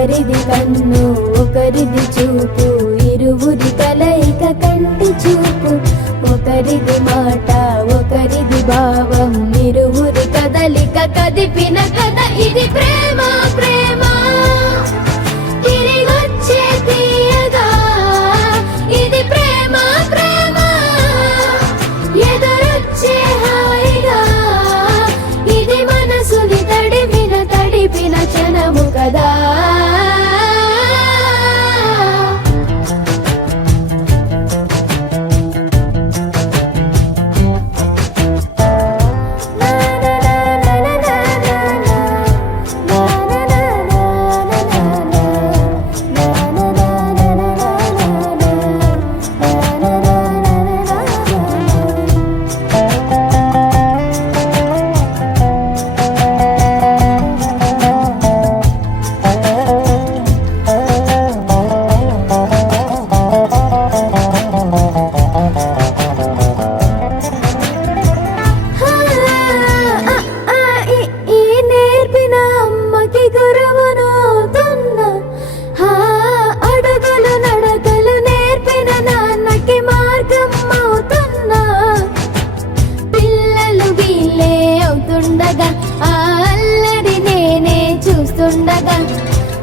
ఒకరిది కన్ను ఒకరిది చూపు, ఇరువురి కలయిక కంటి చూపు. ఒకరిది మాట ఒకరిది భావం, ఇరువురి కదలిక కదిపిన కథ ఇది ప్రేమ. ప్రేమ తిరిగొచ్చే తీయగా ఇది ప్రేమ. ప్రేమ ఎదురొచ్చే హాయిగా ఇది మనసుని తడిపిన క్షణము కదా.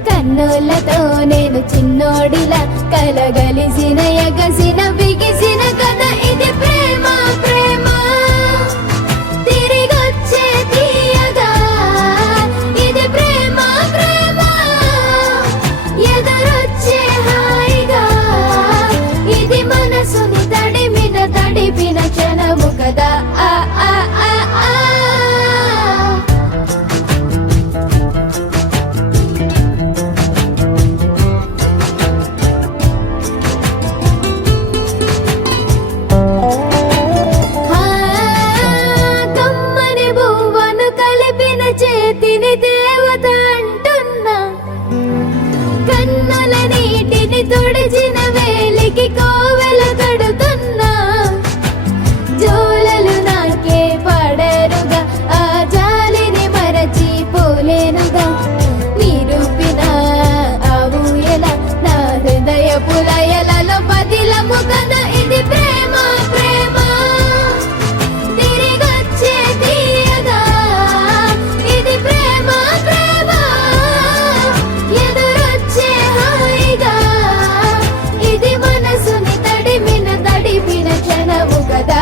కన్నులతో నేను చిన్నోడిలా కలగలిసిన ఎగసిన బిగిసిన కథ ఇది ప్రేమ. ప్రేమ తిరిగొచ్చే తీయగా ఇది ప్రేమ. ప్రేమ ఎదురొచ్చే హాయిగా ఇది మనసుని తడిపిన క్షణము కదా. ఆ ఆ ఆ ఆ చేతిని దేవత అంటున్నా, కన్నుల నీటిని తుడిచిన వేలికి కోవెల కడుతున్నా. జోలలు నాకే పడరుగా ఆ జాలిని మరచి పోలేనుగా. నిరూపిన ఆ ఊయల నా హృదయ పులయలలో పదిలము కదా ఇది ప్రేమ. ప్రేమ తిరిగొచ్చే తీయగా ఇది ప్రేమ. ప్రేమ ఎదురొచ్చే హాయిగా ఇది మనసుని తడిపిన క్షణము కదా.